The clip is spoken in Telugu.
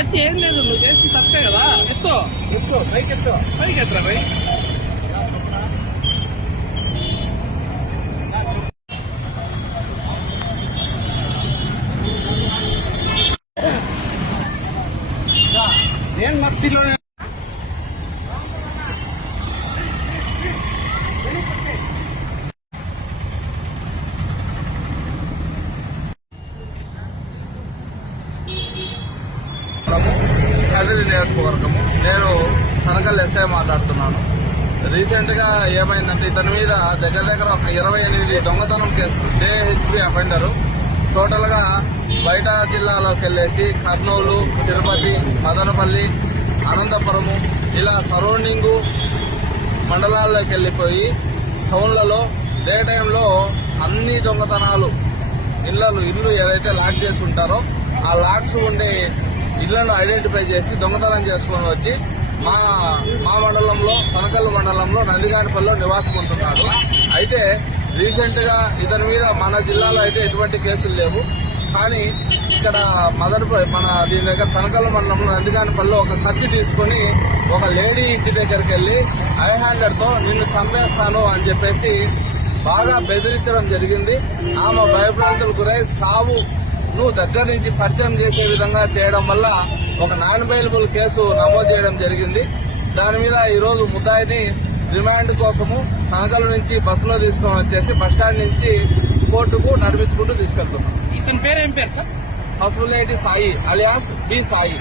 ఎత్తి ఏం లేదు, నువ్వు చేసి తప్పే కదా. ఎత్తు పైకి ఎత్తరా భయ్. నేను మస్తిలో నియోజకవర్గము. నేను తనకల్ ఎస్ఐ మాట్లాడుతున్నాను. రీసెంట్ గా ఏమైందంటే ఇతని మీద దగ్గర ఒక 28 దొంగతనం కేసులు DHP అఫెండరు. టోటల్ గా బయట జిల్లాలోకి వెళ్లేసి కర్నూలు, తిరుపతి, మదనపల్లి, అనంతపురము ఇలా సరౌండింగ్ మండలాల్లోకి వెళ్లిపోయి టౌన్లలో డే టైంలో అన్ని దొంగతనాలు ఇల్లు ఏదైతే లాక్ చేసి ఉంటారో ఆ లాక్స్ ఉండే ఇళ్లను ఐడెంటిఫై చేసి దొంగతనం చేసుకుని వచ్చి మా మండలంలో తనకల్ మండలంలో నందిగానిపల్లిలో నివాసం ఉంటున్నాడు. అయితే రీసెంట్ గా ఇతని మీద మన జిల్లాలో అయితే ఎటువంటి కేసులు లేవు. కానీ ఇక్కడ మన దీని దగ్గర తనకల్ మండలంలో నందిగానిపల్లిలో ఒక కత్తి తీసుకుని ఒక లేడీ ఇంటి దగ్గరికి వెళ్లి ఐ హ్యాండర్ తో నిన్ను చంపేస్తాను అని చెప్పేసి బాగా బెదిరించడం జరిగింది. ఆమె భయభ్రాంతులకు గురై నువ్వు దగ్గర నుంచి పరిచయం చేసే విధంగా చేయడం వల్ల ఒక నాన్ బెయిలబుల్ కేసు నమోదు చేయడం జరిగింది. దాని మీద ఈ రోజు ముద్దాయిని రిమాండ్ కోసము తనకల్ నుంచి బస్సులో తీసుకొని వచ్చేసి బస్టాండ్ నుంచి కోర్టుకు నడిపించుకుంటూ తీసుకెళ్తున్నాం. ఇతని పేరు ఏం పేరు sir? Pasupuleti Sai alias B Sai.